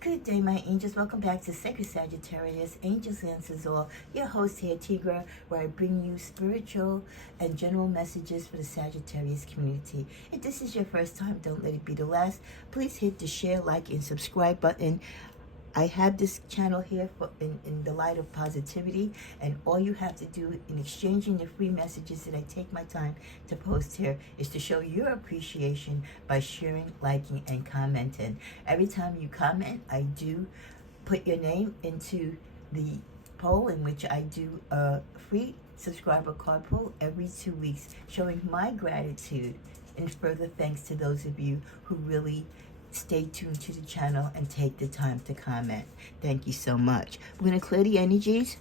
Good day, my angels. Welcome back to Sacred Sagittarius Angels Answers All. Your host here, Tigra, where I bring you spiritual and general messages for the Sagittarius community. If this is your first time, don't let it be the last. Please hit the share, like, and subscribe button. I have this channel here for in the light of positivity, and all you have to do in exchanging the free messages that I take my time to post here is to show your appreciation by sharing, liking, and commenting. Every time you comment, I do put your name into the poll in which I do a free subscriber card poll every 2 weeks, showing my gratitude and further thanks to those of you who really stay tuned to the channel and take the time to comment. Thank you so much. We're going to clear the energies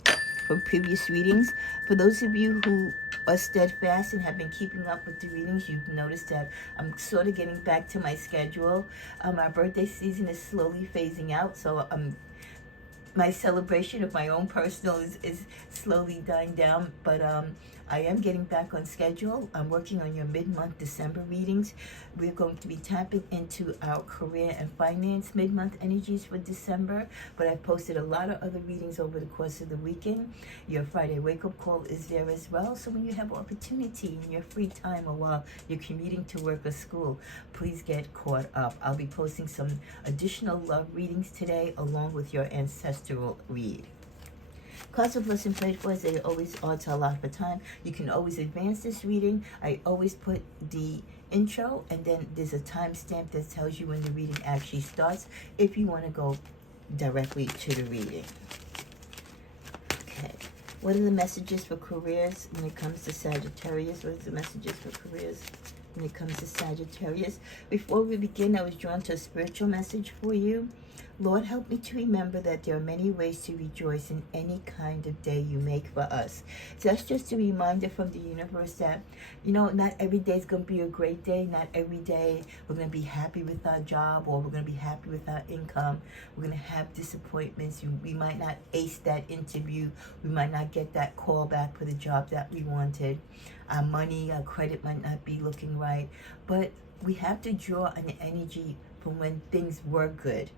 from previous readings. For those of you who are steadfast and have been keeping up with the readings, you've noticed that I'm sort of getting back to my schedule. Our birthday season is slowly phasing out, so my celebration of my own personal is slowly dying down, but I am getting back on schedule. I'm working on your mid-month December readings. We're going to be tapping into our career and finance mid-month energies for December, but I've posted a lot of other readings over the course of the weekend. Your Friday wake-up call is there as well, so when you have opportunity in your free time or while you're commuting to work or school, please get caught up. I'll be posting some additional love readings today along with your ancestral read. Cards of blessing prayed for as they always are to Allah for time. You can always advance this reading. I always put the intro and then there's a timestamp that tells you when the reading actually starts if you want to go directly to the reading. Okay. What are the messages for careers when it comes to Sagittarius? What are the messages for careers when it comes to Sagittarius? Before we begin, I was drawn to a spiritual message for you. Lord, help me to remember that there are many ways to rejoice in any kind of day you make for us. So that's just a reminder from the universe that, not every day is going to be a great day. Not every day we're going to be happy with our job or we're going to be happy with our income. We're going to have disappointments. We might not ace that interview. We might not get that call back for the job that we wanted. Our money, our credit might not be looking right. But we have to draw an energy from when things were good.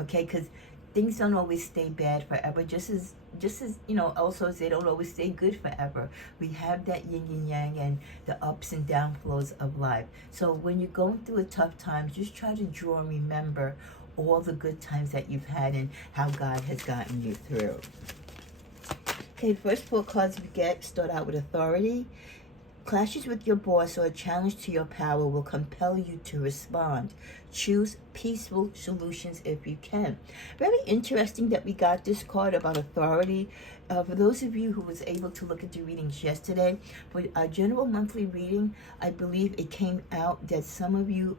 Okay, because things don't always stay bad forever, just as also as they don't always stay good forever. We have that yin and yang and the ups and downflows of life. So when you're going through a tough time, just try to draw and remember all the good times that you've had and how God has gotten you through. Okay, the first 4 cards we get start out with authority. Clashes with your boss or a challenge to your power will compel you to respond. Choose peaceful solutions if you can. Very interesting that we got this card about authority. For those of you who was able to look at the readings yesterday, for our general monthly reading, I believe it came out that some of you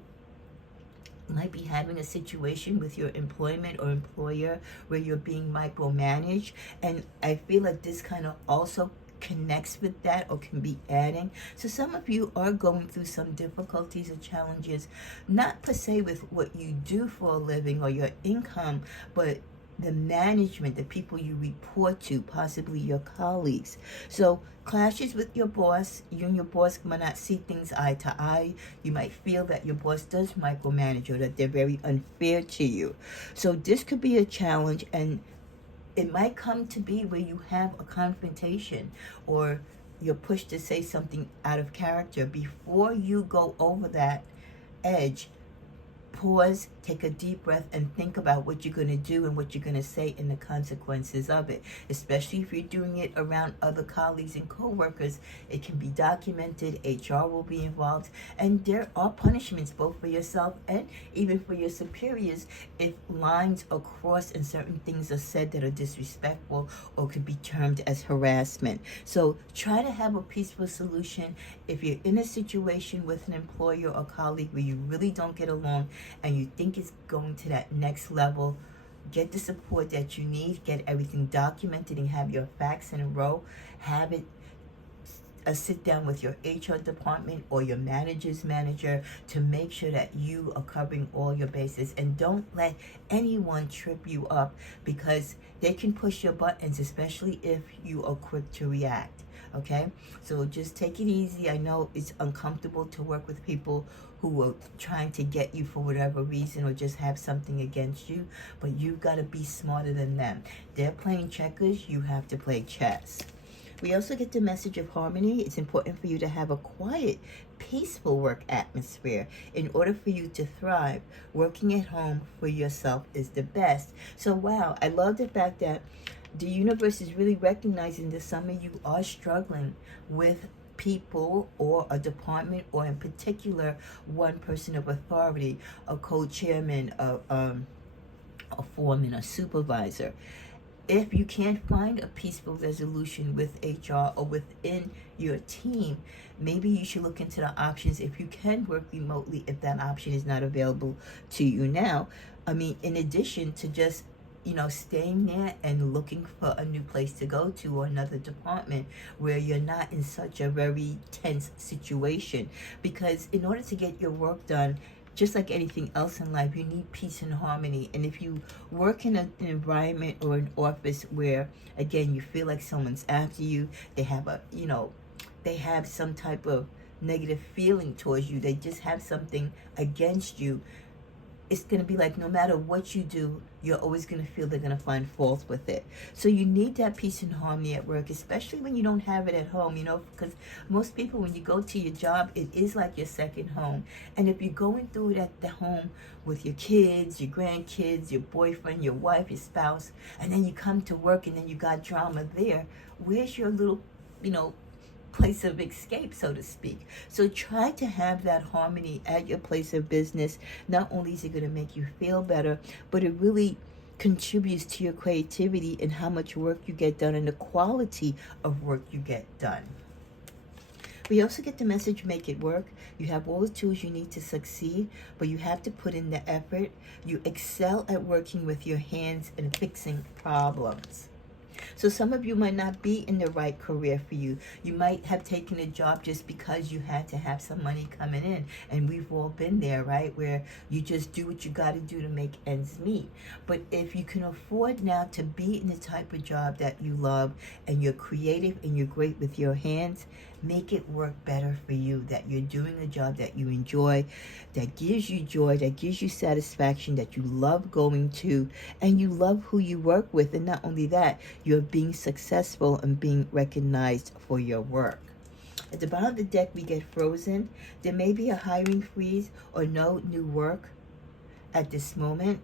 might be having a situation with your employment or employer where you're being micromanaged. And I feel like this kind of also connects with that or can be adding. So some of you are going through some difficulties or challenges, not per se with what you do for a living or your income, but the management, the people you report to, possibly your colleagues. So clashes with your boss, you and your boss might not see things eye to eye. You might feel that your boss does micromanage or that they're very unfair to you. So this could be a challenge, and it might come to be where you have a confrontation or you're pushed to say something out of character. Before you go over that edge, pause, take a deep breath, and think about what you're going to do and what you're going to say and the consequences of it. Especially if you're doing it around other colleagues and co-workers, it can be documented. HR will be involved, and there are punishments both for yourself and even for your superiors if lines are crossed and certain things are said that are disrespectful or could be termed as harassment. So try to have a peaceful solution. If you're in a situation with an employer or colleague where you really don't get along and you think it's going to that next level, get the support that you need, get everything documented and have your facts in a row. Have it sit down with your HR department or your manager's manager to make sure that you are covering all your bases, and don't let anyone trip you up because they can push your buttons, especially if you are quick to react. Okay, so just take it easy. I know it's uncomfortable to work with people who are trying to get you for whatever reason or just have something against you, but you've got to be smarter than them. They're playing checkers, you have to play chess. We also get the message of harmony. It's important for you to have a quiet, peaceful work atmosphere in order for you to thrive. Working at home for yourself is the best. So wow, I love the fact that the universe is really recognizing that some of you are struggling with people or a department, or in particular one person of authority, a co-chairman, a foreman, a supervisor. If you can't find a peaceful resolution with HR or within your team, maybe you should look into the options if you can work remotely, if that option is not available to you now. I mean, in addition to just, staying there and looking for a new place to go to, or another department where you're not in such a very tense situation. Because in order to get your work done, just like anything else in life, you need peace and harmony. And if you work in an environment or an office where, again, you feel like someone's after you, they have some type of negative feeling towards you, they just have something against you, it's going to be like no matter what you do, you're always going to feel they're going to find fault with it. So you need that peace and harmony at work, especially when you don't have it at home, because most people, when you go to your job, it is like your second home. And if you're going through it at the home with your kids, your grandkids, your boyfriend, your wife, your spouse, and then you come to work and then you got drama there, where's your little, place of escape, so to speak? So try to have that harmony at your place of business. Not only is it going to make you feel better, but it really contributes to your creativity and how much work you get done and the quality of work you get done. We also get the message, make it work. You have all the tools you need to succeed, but you have to put in the effort. You excel at working with your hands and fixing problems. So some of you might not be in the right career for you. You might have taken a job just because you had to have some money coming in. And we've all been there, right? Where you just do what you got to do to make ends meet. But if you can afford now to be in the type of job that you love, and you're creative and you're great with your hands, make it work better for you, that you're doing a job that you enjoy, that gives you joy, that gives you satisfaction, that you love going to, and you love who you work with. And not only that, you're being successful and being recognized for your work. At the bottom of the deck, we get frozen. There may be a hiring freeze or no new work at this moment.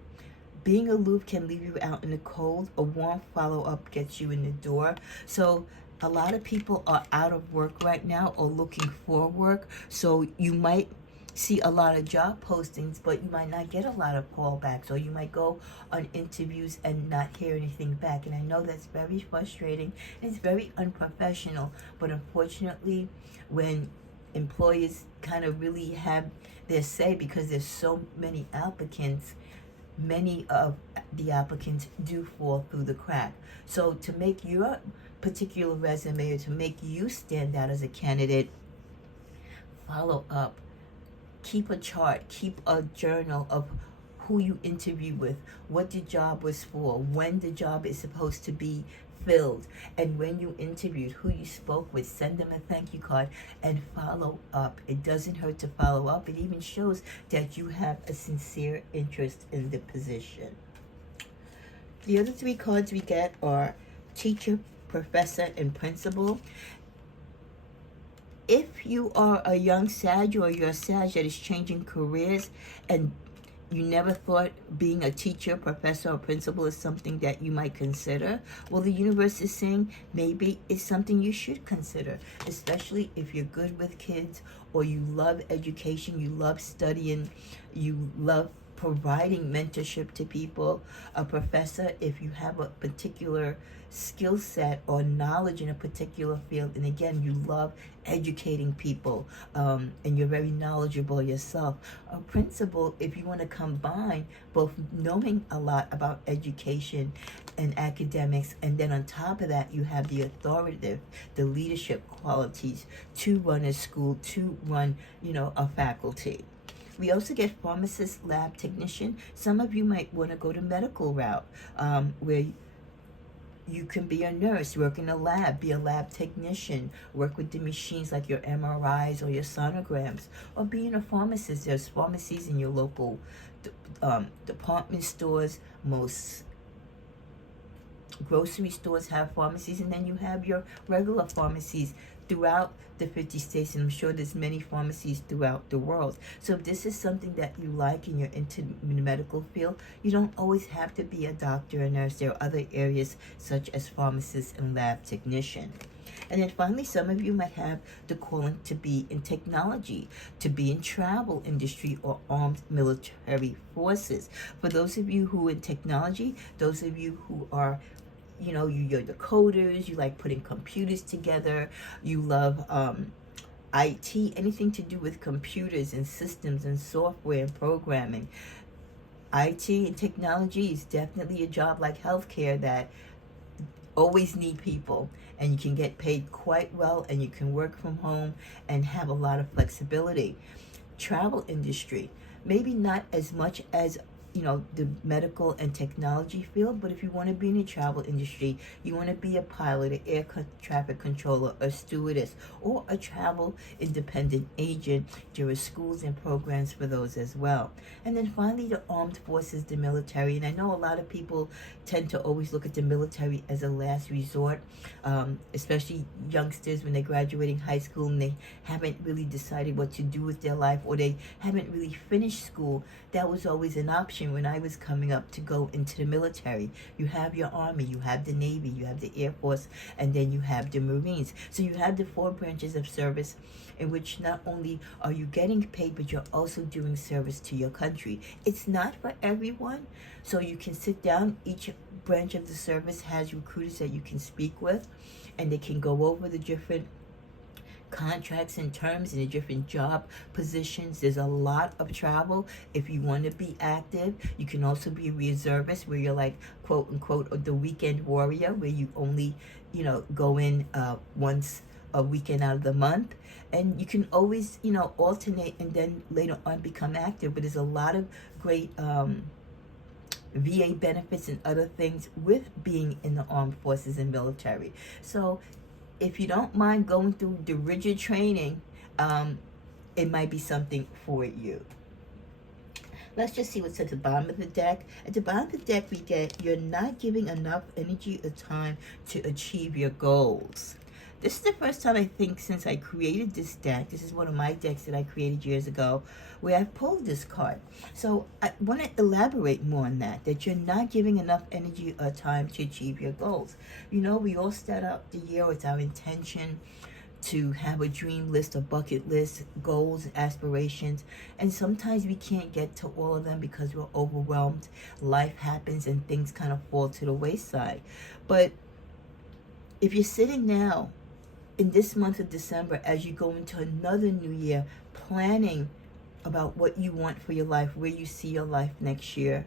Being aloof can leave you out in the cold. A warm follow-up gets you in the door. So a lot of people are out of work right now or looking for work. So you might see a lot of job postings, but you might not get a lot of callbacks, or you might go on interviews and not hear anything back. And I know that's very frustrating and it's very unprofessional, but unfortunately, when employers kind of really have their say, because there's so many applicants, many of the applicants do fall through the crack. So to make your particular resume, or to make you stand out as a candidate, follow up. Keep a chart, keep a journal of who you interview with, what the job was for, when the job is supposed to be filled, and when you interviewed, who you spoke with. Send them a thank you card and follow up. It doesn't hurt to follow up. It even shows that you have a sincere interest in the position. The other three cards we get are teacher, professor, and principal. If you are a young Sag, or you're a Sag that is changing careers, and you never thought being a teacher, professor, or principal is something that you might consider, well, the universe is saying maybe it's something you should consider, especially if you're good with kids, or you love education, you love studying, you love providing mentorship to people. A professor, if you have a particular skill set or knowledge in a particular field, and again, you love educating people, and you're very knowledgeable yourself. A principal, if you want to combine both knowing a lot about education and academics, and then on top of that, you have the authoritative, the leadership qualities to run a school, to run, a faculty. We also get pharmacist, lab technician. Some of you might want to go to medical route, where You can be a nurse, work in a lab, be a lab technician, work with the machines like your MRIs or your sonograms, or being a pharmacist. There's pharmacies in your local department stores. Most grocery stores have pharmacies, and then you have your regular pharmacies throughout the 50 states, and I'm sure there's many pharmacies throughout the world. So if this is something that you like and you're into the medical field, you don't always have to be a doctor or nurse. There are other areas such as pharmacist and lab technician. And then finally, some of you might have the calling to be in technology, to be in travel industry or armed military forces. For those of you who are in technology, those of you who are you're the coders, you like putting computers together, you love IT, anything to do with computers and systems and software and programming. IT and technology is definitely a job like healthcare that always need people, and you can get paid quite well, and you can work from home and have a lot of flexibility. Travel industry, maybe not as much as the medical and technology field, but if you want to be in the travel industry, you want to be a pilot, an air traffic controller, a stewardess, or a travel independent agent. There are schools and programs for those as well. And then finally, the armed forces, the military. And I know a lot of people tend to always look at the military as a last resort, especially youngsters when they're graduating high school and they haven't really decided what to do with their life, or they haven't really finished school. That was always an option when I was coming up, to go into the military. You have your Army, you have the Navy, you have the Air Force, and then you have the Marines. So you have the 4 branches of service in which not only are you getting paid, but you're also doing service to your country. It's not for everyone, so you can sit down. Each branch of the service has recruiters that you can speak with, and they can go over the different contracts and terms and the different job positions. There's a lot of travel. If you want to be active, you can also be a reservist, where you're like, quote unquote, the weekend warrior, where you only go in once a weekend out of the month, and you can always alternate and then later on become active. But there's a lot of great VA benefits and other things with being in the armed forces and military. So if you don't mind going through the rigid training, it might be something for you. Let's just see what's at the bottom of the deck. At the bottom of the deck, we get, you're not giving enough energy or time to achieve your goals. This is the first time, I think, since I created this deck. This is one of my decks that I created years ago, where I pulled this card. So I want to elaborate more on that you're not giving enough energy or time to achieve your goals. We all start out the year with our intention to have a dream list, a bucket list, goals, aspirations, and sometimes we can't get to all of them because we're overwhelmed. Life happens and things kind of fall to the wayside. But if you're sitting now in this month of December, as you go into another new year, planning about what you want for your life, where you see your life next year,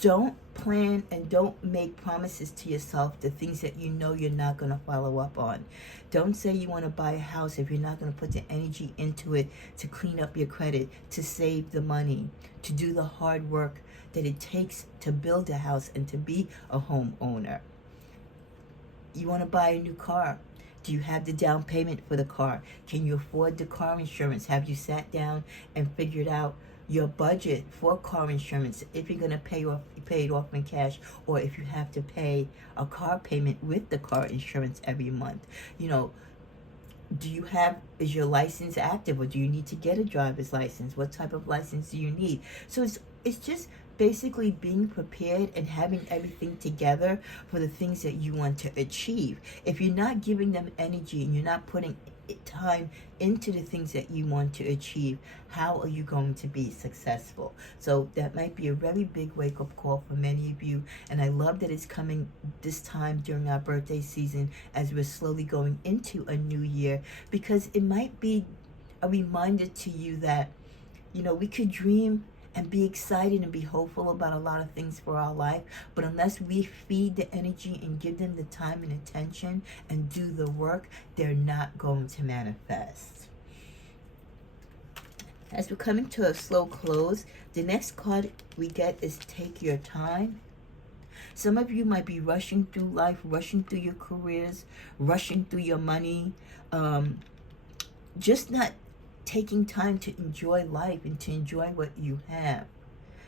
don't plan and don't make promises to yourself, the things that you're not going to follow up on. Don't say you want to buy a house if you're not going to put the energy into it to clean up your credit, to save the money, to do the hard work that it takes to build a house and to be a homeowner. You want to buy a new car. Do you have the down payment for the car? Can you afford the car insurance? Have you sat down and figured out your budget for car insurance, if you're going to pay it off in cash, or if you have to pay a car payment with the car insurance every month? Is your license active, or do you need to get a driver's license? What type of license do you need? So it's just basically being prepared and having everything together for the things that you want to achieve. If you're not giving them energy and you're not putting time into the things that you want to achieve, how are you going to be successful? So that might be a very big wake-up call for many of you, and I love that it's coming this time during our birthday season as we're slowly going into a new year, because it might be a reminder to you that we could dream and be excited and be hopeful about a lot of things for our life, but unless we feed the energy and give them the time and attention and do the work, they're not going to manifest. As we're coming to a slow close, the next card we get is Take Your Time. Some of you might be rushing through life, rushing through your careers, rushing through your money, just not taking time to enjoy life and to enjoy what you have.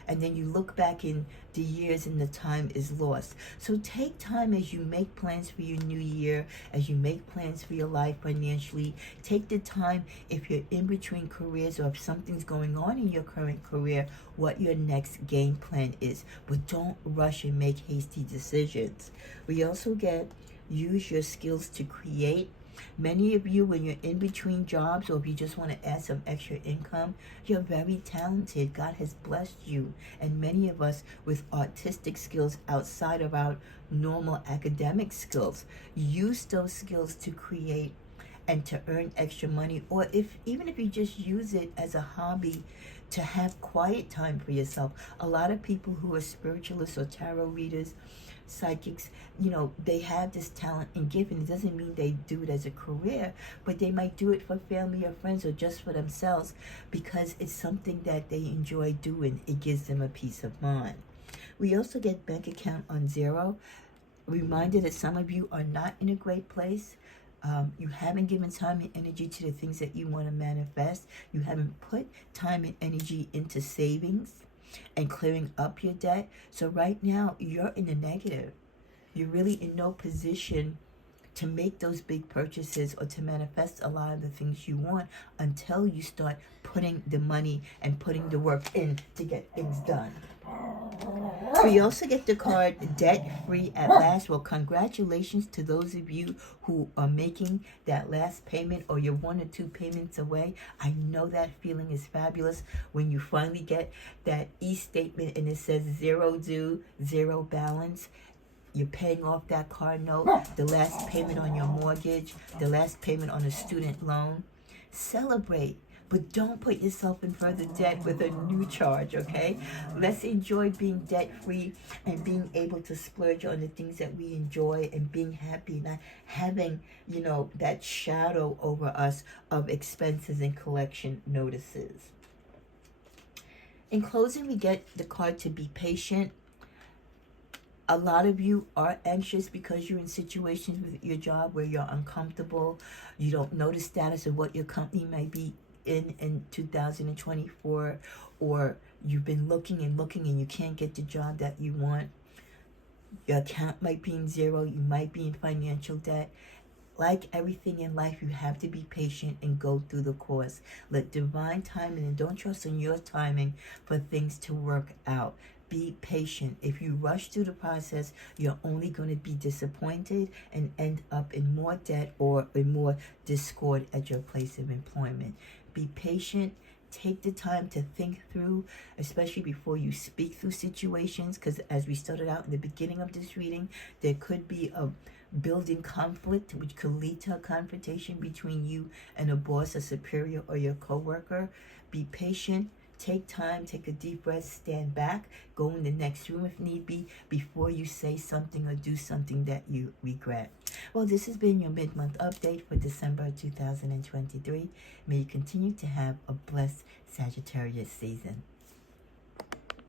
And then you look back in the years and the time is lost. So take time as you make plans for your new year, as you make plans for your life financially. Take the time, if you're in between careers or if something's going on in your current career, what your next game plan is. But don't rush and make hasty decisions. We also get use your skills to create. Many of you, when you're in between jobs or if you just want to add some extra income, you're very talented. God has blessed you. And many of us with artistic skills outside of our normal academic skills. Use those skills to create and to earn extra money. Or even if you just use it as a hobby to have quiet time for yourself. A lot of people who are spiritualists or tarot readers, psychics, they have this talent and gift, and it doesn't mean they do it as a career, but they might do it for family or friends or just for themselves because it's something that they enjoy doing. It gives them a peace of mind. We also get bank account on zero. Reminder that some of you are not in a great place. You haven't given time and energy to the things that you want to manifest. You haven't put time and energy into savings and clearing up your debt. So right now, you're in the negative. You're really in no position to make those big purchases or to manifest a lot of the things you want until you start putting the money and putting the work in to get things done. We also get the card Debt Free at Last. Well, congratulations to those of you who are making that last payment or you're 1 or 2 payments away. I know that feeling is fabulous when you finally get that e-statement and it says 0 due, 0 balance. You're paying off that car note, the last payment on your mortgage, the last payment on a student loan. Celebrate. But don't put yourself in further debt with a new charge, okay? Let's enjoy being debt-free and being able to splurge on the things that we enjoy and being happy, not having, that shadow over us of expenses and collection notices. In closing, we get the card to be patient. A lot of you are anxious because you're in situations with your job where you're uncomfortable. You don't know the status of what your company might be in 2024, or you've been looking and you can't get the job that you want. Your account might be in zero. You might be in financial debt. Like everything in life, you have to be patient and go through the course. Let divine timing, and don't trust in your timing for things to work out. Be patient. If you rush through the process, you're only going to be disappointed and end up in more debt or in more discord at your place of employment. Be patient. Take the time to think through, especially before you speak through situations, because as we started out in the beginning of this reading, there could be a building conflict which could lead to a confrontation between you and a boss, a superior, or your coworker. Be patient. Take time, take a deep breath, stand back, go in the next room if need be, before you say something or do something that you regret. Well, this has been your mid-month update for December 2023. May you continue to have a blessed Sagittarius season.